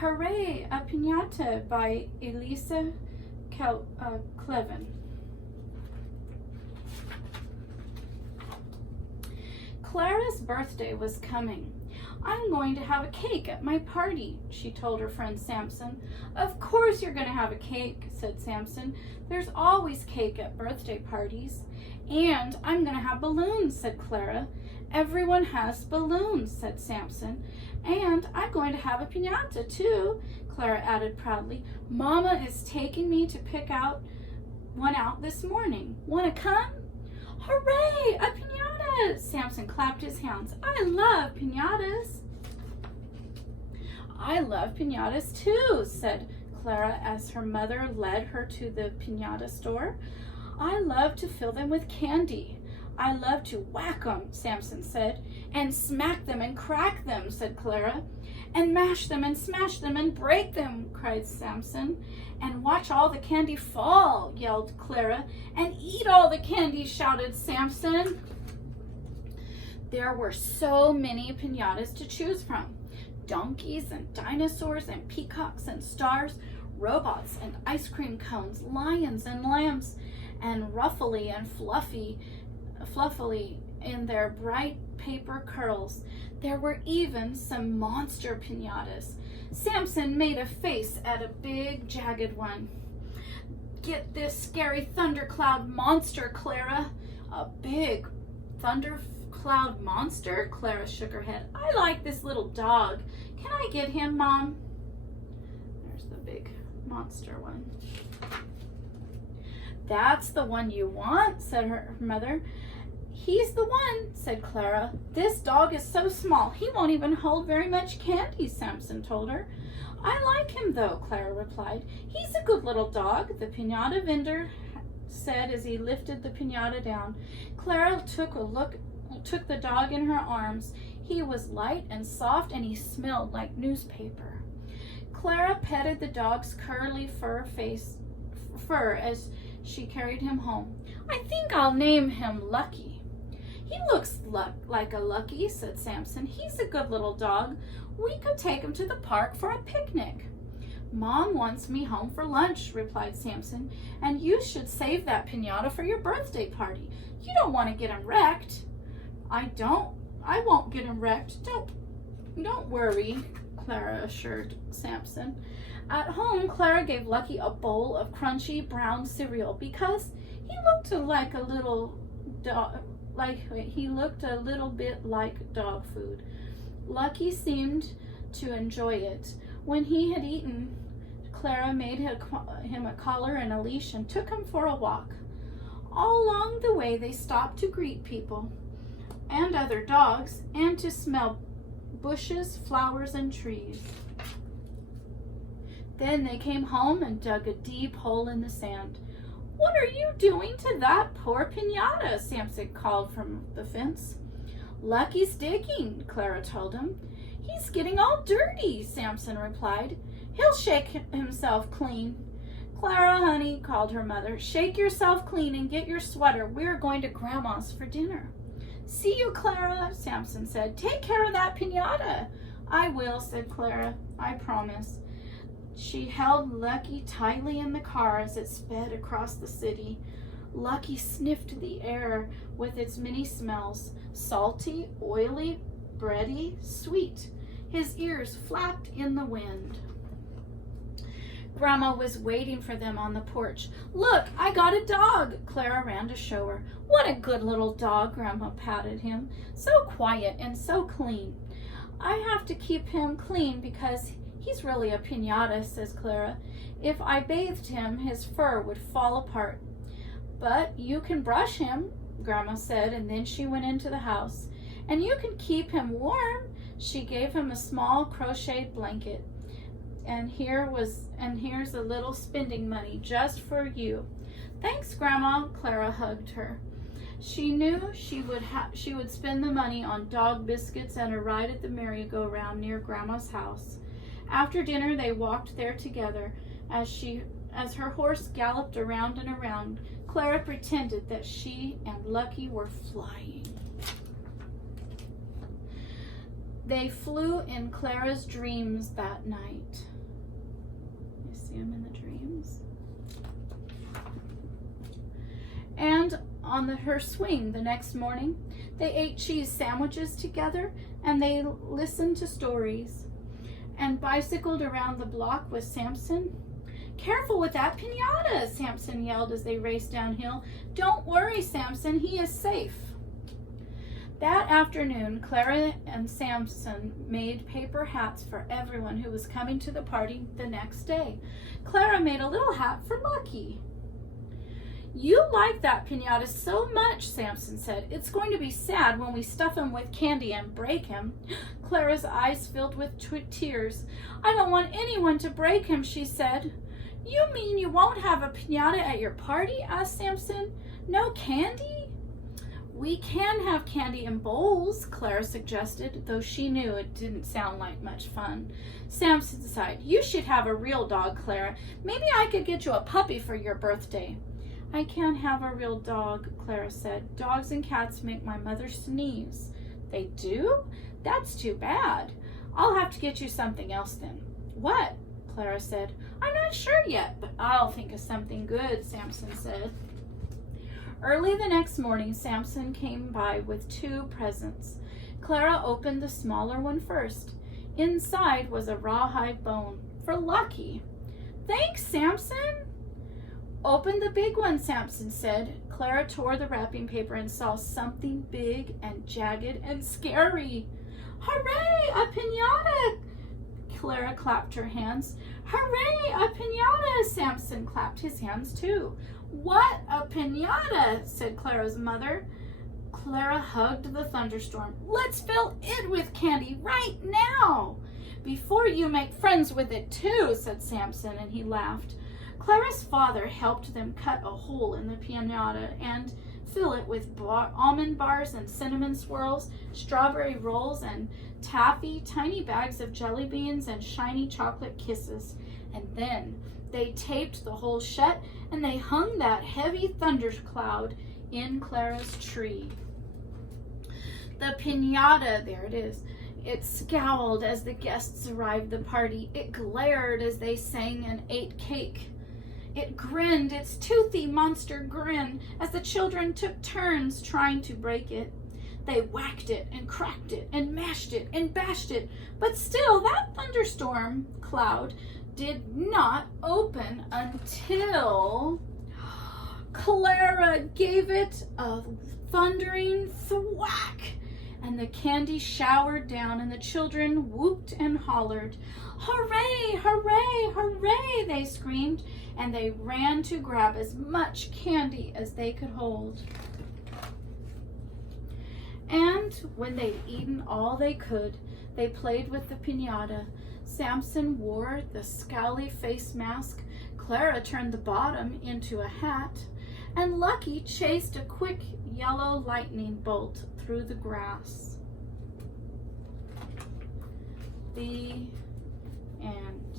Hooray, a Piñata by Elisa Clevin. Clara's birthday was coming. I'm going to have a cake at my party, she told her friend Samson. Of course you're going to have a cake, said Samson. There's always cake at birthday parties. And I'm going to have balloons, said Clara. Everyone has balloons, said Samson. And I'm going to have a piñata, too, Clara added proudly. Mama is taking me to pick one out this morning. Want to come? Hooray, a piñata! Samson clapped his hands. I love piñatas. I love piñatas, too, said Clara as her mother led her to the piñata store. I love to fill them with candy. I love to whack them, Samson said. And smack them and crack them, said Clara. And mash them and smash them and break them, cried Samson. And watch all the candy fall, yelled Clara. And eat all the candy, shouted Samson. There were so many piñatas to choose from. Donkeys and dinosaurs and peacocks and stars, robots and ice cream cones, lions and lambs, and ruffly and fluffily in their bright paper curls. There were even some monster piñatas. Samson made a face at a big, jagged one. Get this scary thundercloud monster, Clara. A big thundercloud monster? Clara shook her head. I like this little dog. Can I get him, Mom? There's the big monster one. That's the one you want, said her mother. He's the one, said Clara. This dog is so small, he won't even hold very much candy, Samson told her. I like him, though, Clara replied. He's a good little dog, the piñata vendor said as he lifted the piñata down. Clara took the dog in her arms. He was light and soft, and he smelled like newspaper. Clara petted the dog's curly fur as she carried him home. I think I'll name him Lucky. He looks like a Lucky, said Samson. He's a good little dog. We could take him to the park for a picnic. Mom wants me home for lunch, replied Samson, and you should save that piñata for your birthday party. You don't want to get him wrecked. I won't get him wrecked. Don't worry, Clara assured Samson. At home, Clara gave Lucky a bowl of crunchy brown cereal because he looked like a little dog. He looked a little bit like dog food. Lucky seemed to enjoy it. When he had eaten, Clara made him a collar and a leash and took him for a walk. All along the way, they stopped to greet people and other dogs and to smell bushes, flowers, and trees. Then they came home and dug a deep hole in the sand. What are you doing to that poor piñata? Samson called from the fence. Lucky's digging, Clara told him. He's getting all dirty, Samson replied. He'll shake himself clean. Clara, honey, called her mother, shake yourself clean and get your sweater. We're going to Grandma's for dinner. See you, Clara, Samson said. Take care of that piñata. I will, said Clara. I promise. She held Lucky tightly in the car as it sped across the city. Lucky sniffed the air with its many smells, salty, oily, bready, sweet. His ears flapped in the wind. Grandma was waiting for them on the porch. Look, I got a dog, Clara ran to show her. What a good little dog, Grandma patted him. So quiet and so clean. I have to keep him clean because he's really a piñata, says Clara. If I bathed him, his fur would fall apart. But you can brush him, Grandma said, and then she went into the house. And you can keep him warm. She gave him a small crocheted blanket. And here's a little spending money just for you. Thanks, Grandma, Clara hugged her. She knew she would spend the money on dog biscuits and a ride at the merry-go-round near Grandma's house. After dinner, they walked there together. As her horse galloped around and around, Clara pretended that she and Lucky were flying. They flew in Clara's dreams that night. You see them in the dreams. And on her swing the next morning, they ate cheese sandwiches together and they listened to stories and bicycled around the block with Samson. "Careful with that piñata," Samson yelled as they raced downhill. "Don't worry, Samson, he is safe." That afternoon, Clara and Samson made paper hats for everyone who was coming to the party the next day. Clara made a little hat for Lucky. "You like that piñata so much," Samson said. "It's going to be sad when we stuff him with candy and break him." Clara's eyes filled with tears. "I don't want anyone to break him," she said. "You mean you won't have a piñata at your party?" asked Samson. "No candy?" "We can have candy in bowls," Clara suggested, though she knew it didn't sound like much fun. Samson sighed. "You should have a real dog, Clara. Maybe I could get you a puppy for your birthday." "I can't have a real dog," Clara said. "Dogs and cats make my mother sneeze." "They do? That's too bad. I'll have to get you something else then." "What?" Clara said. "I'm not sure yet, but I'll think of something good," Samson said. Early the next morning, Samson came by with 2 presents. Clara opened the smaller one first. Inside was a rawhide bone for Lucky. "Thanks, Samson." "Open the big one," Samson said. Clara tore the wrapping paper and saw something big and jagged and scary. "Hooray, a piñata!" Clara clapped her hands. "Hooray, a piñata!" Samson clapped his hands too. "What a piñata!" said Clara's mother. Clara hugged the thunderstorm. "Let's fill it with candy right now." "Before you make friends with it too," said Samson, and he laughed. Clara's father helped them cut a hole in the piñata and fill it with almond bars and cinnamon swirls, strawberry rolls and taffy, tiny bags of jelly beans and shiny chocolate kisses. And then they taped the hole shut and they hung that heavy thundercloud in Clara's tree. The piñata, there it is. It scowled as the guests arrived at the party. It glared as they sang and ate cake. It grinned its toothy monster grin as the children took turns trying to break it. They whacked it and cracked it and mashed it and bashed it, but still that thunderstorm cloud did not open until Clara gave it a thundering thwack, and the candy showered down and the children whooped and hollered. "Hooray, hooray, hooray," they screamed, and they ran to grab as much candy as they could hold. And when they'd eaten all they could, they played with the piñata. Samson wore the scowly face mask, Clara turned the bottom into a hat, and Lucky chased a quick yellow lightning bolt through the grass. The end.